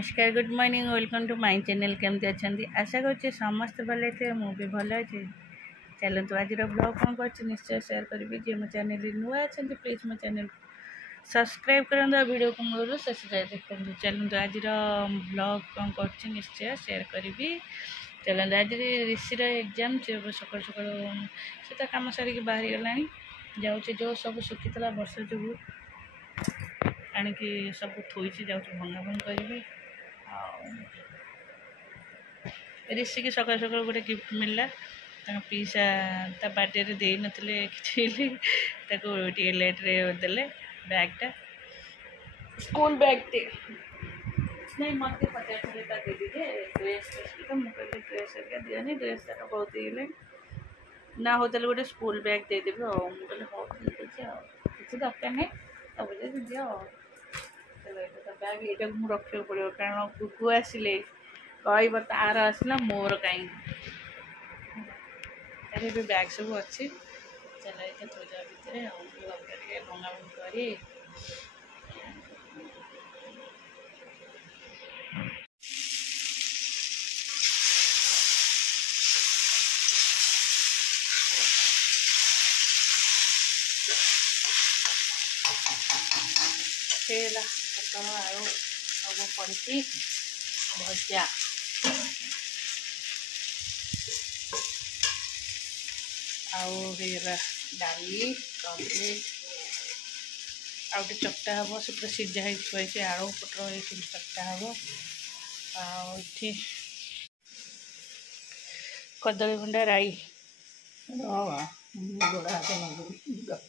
नमस्कार good morning welcome to my channel केमती अच्छा आशा कर समस्त भले थे मुझे भल अच्छे चलते आज ब्लॉग कौन कर निश्चय शेयर करी जी मो चैनल नुआ अच्छा प्लीज मो चैनल सब्सक्राइब करूँ वीडियो को मूल शेष जाए देखते चलते आज ब्लॉग कौन कर निश्चय शेयर करी चलते आज ऋषिर एग्जाम सकाल सकाल से तो कम सारिक बाहरी गला जाऊँ जो सब सुखी वर्षा जो आणिकी सब थोड़ी जाऊँ भंगा भंग करी ऋषि की सकाल सकाल गोटे गिफ्ट मिलला पीसा ता बर्थडे रे दे नथिले किछि टे लेट रे देले बैगटा स्कूल बैग टे नहीं मत पचारे ता दे दीजिए ड्रेस तो मुझे ड्रेस दियानी ड्रेस तक बहुत ही ना हो चलो गोटे स्कूल बैग दे देबे मुझे हो ठीक अच्छे किसी दरकार नहीं सब दिया चलो ये बैग ये मुझे रखा पड़ो कारण कुकु आसिले कह तार आसला मोर कहीं अरे भी बैग सब अच्छी चलो ये थोड़ा भितर भंगा भंग करी पटल आलू सब पड़ी भजा आउला डाली कम्प्लीट आउटे चकटा हम से पूरा सीझा ही थुआई आलू पटर ये सब चकटा हम आठी कदली भंडा राई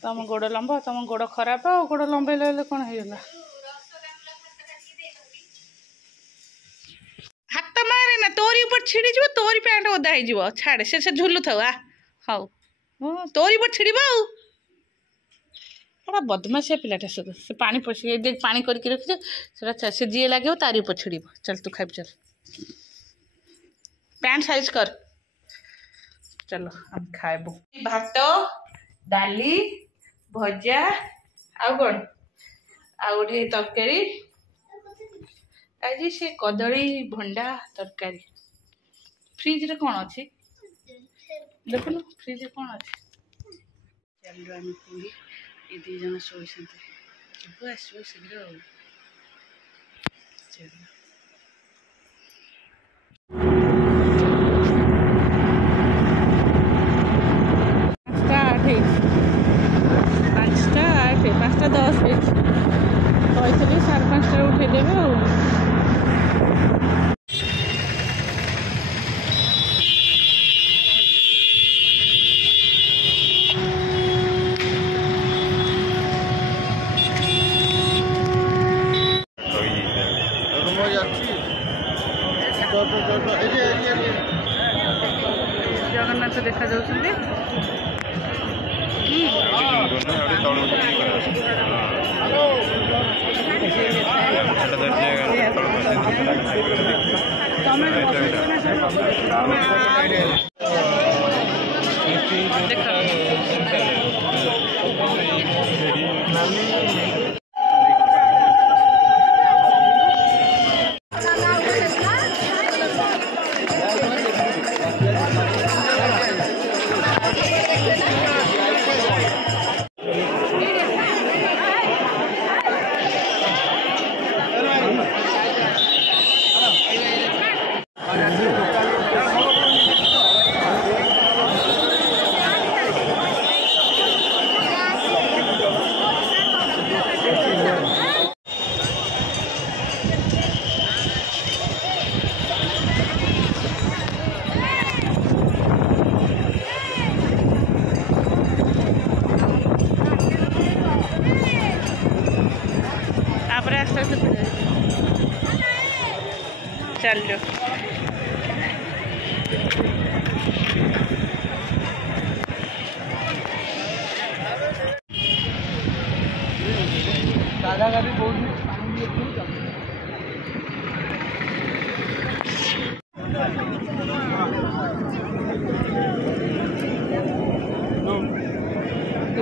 तुम गोड़ लंब तुम गोड़ खराब आ गोड़ लंबेले कौन होगा हाथ मारे ना तोरी ऊपर छिड़ी जीव तोरी पैंट ओदा हो छाड़े से झुलु था हाउ तोरी ऊपर छिड़ बड़ा बदमाशिया पिलाटा से पानी पशी देख पानी करके रखी से जी लगे तारी ऊपर छिड़ चल तू खाई चल पैंट साइज कर चलो हम खाइबू भात डाली भजा आउ कौन आउ तरकारी आज से कदली भंडा तरकारी फ्रिज रे कौन अच्छी देखुन फ्रिज कौन अच्छे चलो आम पूरी ये दी जन शोई आसो शीघ्र चलो पाँचटा 10 कही 5:30 उठेदेवे जगन्नाथ देखा चल लो दादा का भी बहुत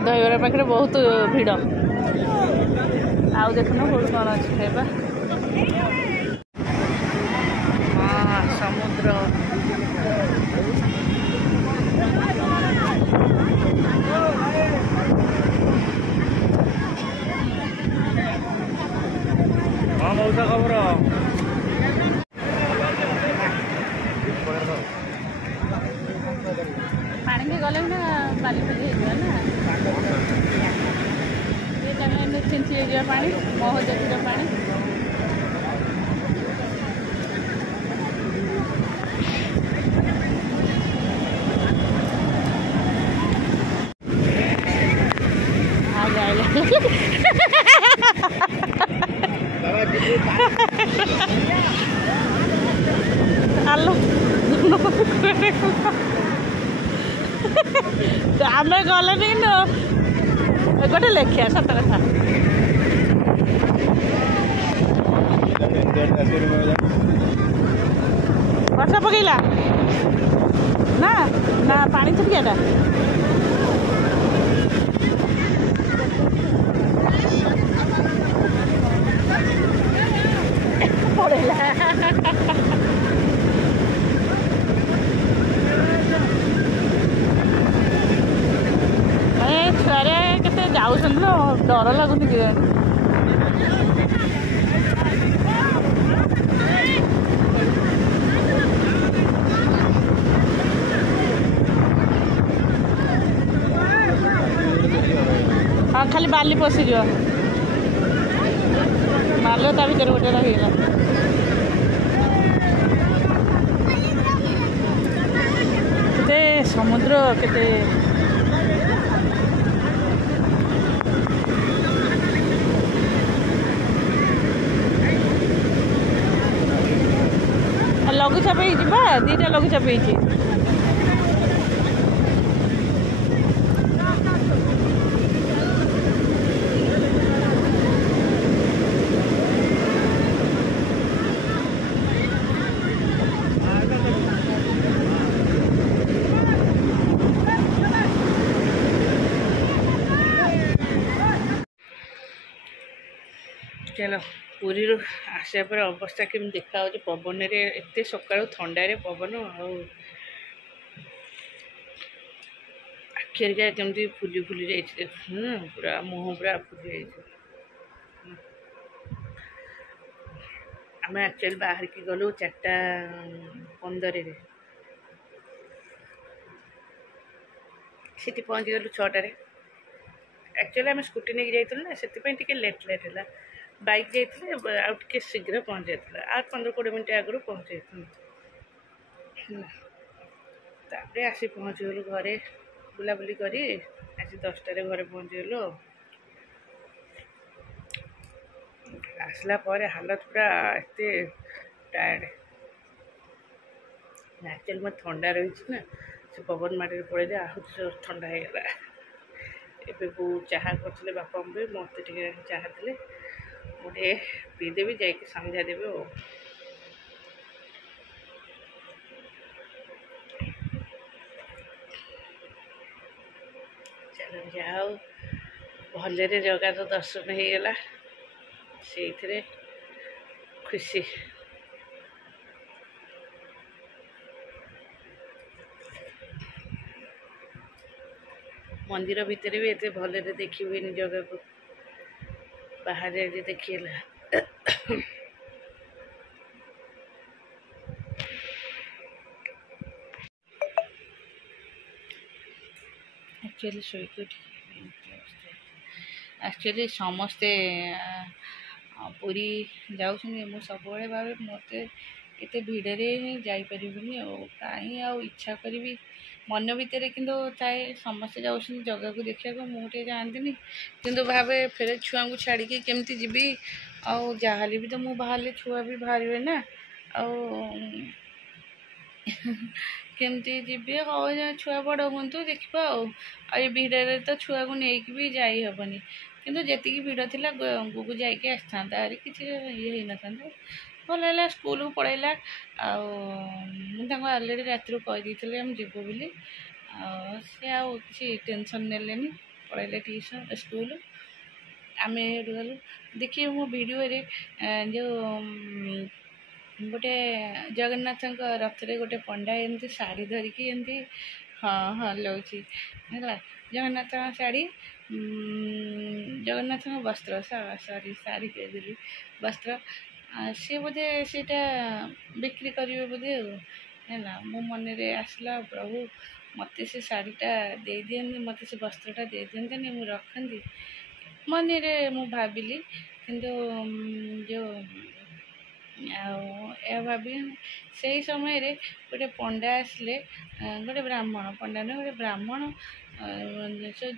दहीबरा पाखे बहुत भिड़ आउ देखुन कौन अच्छी खाଇବା समुद्र हाँ मौसा खबर पानी के गले ना बाली फली ना ये जगह छिंची पानी महोदय पानी आलो आम गले गोटे लेखिया सत कथा वर्षा पकईला ना ना पानी छिटियाटा छुआरे के जाऊँ डर लगुनि कि हाँ खाली बाली पशिज बाल ता भर गोटे रहीगला के समुद्र के लघुचाप दीटा लघुचाप चलो पुरी आसा पर अवस्था केमी देखा पवन एत सका थंडारे पवन आखिरिका केमती फुली फुली जाइए पूरा मुह पूरा फुली जाइए आम एक्चुअली बाहर की गलु 4:15 सीटी पहुँची गलु 6टार एक्चुअली आम स्कूटी नहीं जाइल ना से लेट है बाइक जाइए आउे शीघ्र पहुँच जाता आ 15-20 मिनट आगु पहुँच जाते आसी पहुँची गलु घरे बुलाबुली करी आज 10टार घरे पहुँची गलु आसला पर हालत पूरा एत टायर्ड एक्चुअली मैं ठंडा रही ना से पवन माटी पड़े आहु ठंडा होगा एबे बो चाहा करते बापा मम्मी मत चाहा दे मुझे पीदेवी जा संध्या देवे चलो जाओ भलरे जगह तो दर्शन हो गला से खुशी मंदिर भितर भी एत भलरे देखी हुए जगह को बाहर देखिएला एक्चुअली एक्चुअली समस्ते पुरी जाऊँ मु सब भावे मत एत भिड़े जापर कहीं इच्छा करी मन भितर किंतु थाए समस्ते जाऊँ जगह को देखा मुझे जाती किंतु भावे फिर छुआ को छाड़ी केमती जीवी आहाली भी तो मुझे बाहर छुआ भी बाहर ना केमती जीवी हाँ छुआ बड़ हूँ देखा आई भिड़े तो छुआ को लेकिन भी जाई हेनी किंतु जी भिड़ थी गुगु जाकि आसता किसी ये न था भल है स्कूल को पड़ेगा अलरेडी रात कहीदी आम जीवु बोली सी कि टेंशन ने पड़े ट्यूशन स्कूल आम गलु देखिए मो वीडियो जो गोटे जगन्नाथ रथ गोटे पंडा एमती शाढ़ी धरिकी एमती हाँ हाँ लौची है जगन्नाथ शाढ़ी जगन्नाथ वस्त्र सॉरी शाढ़ी कहीदेली वस्त्र सी बोधे सीटा बिक्री करेंगे बोधे है मो मन आसला प्रभु मत से शाढ़ीटा दे दियंती मत से वस्त्रटा दे दियंती मुझे रखती मन मु भाविली किंतु जो भाभी से समय गोटे पंडा आसले गोटे ब्राह्मण पंडा नुह गोटे ब्राह्मण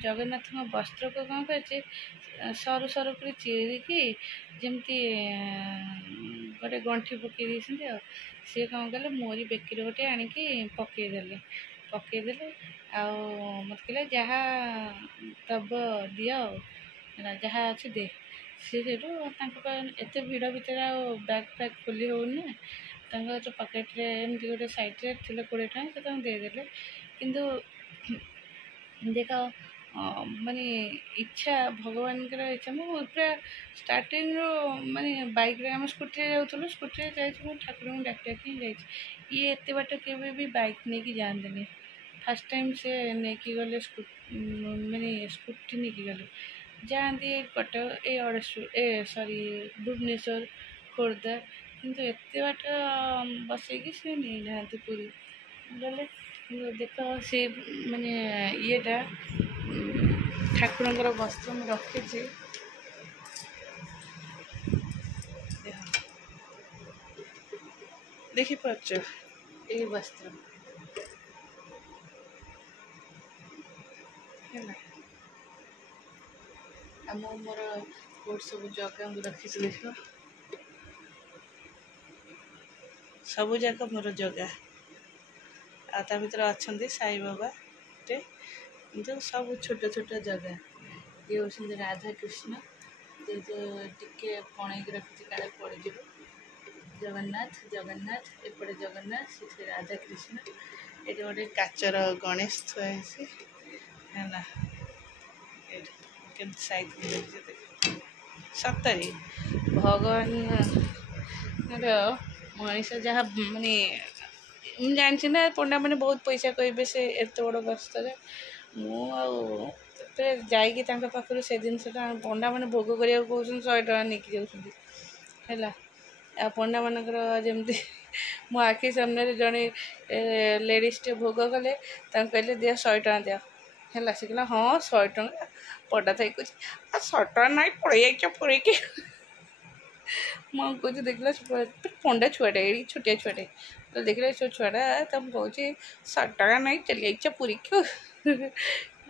जगन्नाथ वस्त्र को कौन कर सरू सरू कर चिरिकी जमती गोटे गंठी पकई सी कौन कले मोरी बेकर गोटे आणिकी पकईदे आ मत कहले जहाँ दब दियो जहाँ अच्छे दे सी एत भिड़ भितर बैग फैग खोली होना जो पकेट्रे एमती गोटे सैड्रे थी 20 टଙ୍କା से देदेले किंतु देख माने इच्छा भगवान इच्छा मु पूरा स्टार्टिंग माने बाइक आम स्कूटी जाऊँ स्कूटी जाऊँ ठाकुर को डाक ये एत बाट के भी बाइक नहीं कि जाते फास्ट टाइम से नहीं गले माने स्कूटी नहीं गले जाती कटक ए सॉरी भुवनेश्वर खोर्धा किंतु एत बाट बसैकी से नहीं जाती पूरी गले देख से माने येटा ठाकुर वस्त्र मैं रखी देखिपार ये वस्त्र है मोर कोट सब जगह रखी देख सब जाक मोर जगह आता भर अच्छा साई बाबा टे किंतु सब छोट छोट जगह ये हूँ राधा कृष्ण टे पणई रखी काले पड़ जगन्नाथ जगन्नाथ एपटे जगन्नाथ से राधा कृष्ण ये गोटे काचर गणेश थुआसी है सतरी भगवान मनीष जहाँ माने जानसी ना पंडा मैंने बहुत पैसा कहे से एत बड़ बस्तर मुझे जाकि पाखु से जिनसा पंडा मैंने भोग करने कहते 100 टଙ୍କା नहीं जाऊँ है पंडा मानकर जमती मो आखि सामने जड़े लेडीज टे भोग कले कहले दिया 100 टଙ୍କା दिया है से कहला हाँ 100 टଙ୍କା पंडा थी कुछ 100 टଙ୍କା ना पड़े जा पूरे के मुझे कुछ देखला पंडा छुआटे छोटिया छुआटे तो देखले छो छुआटा तुम कौच 100 टଙ୍କା ना चली जा पूरी क्यों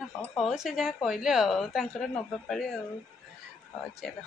हाँ हाँ से जहाँ कहले नबा पाड़ी हाँ चलो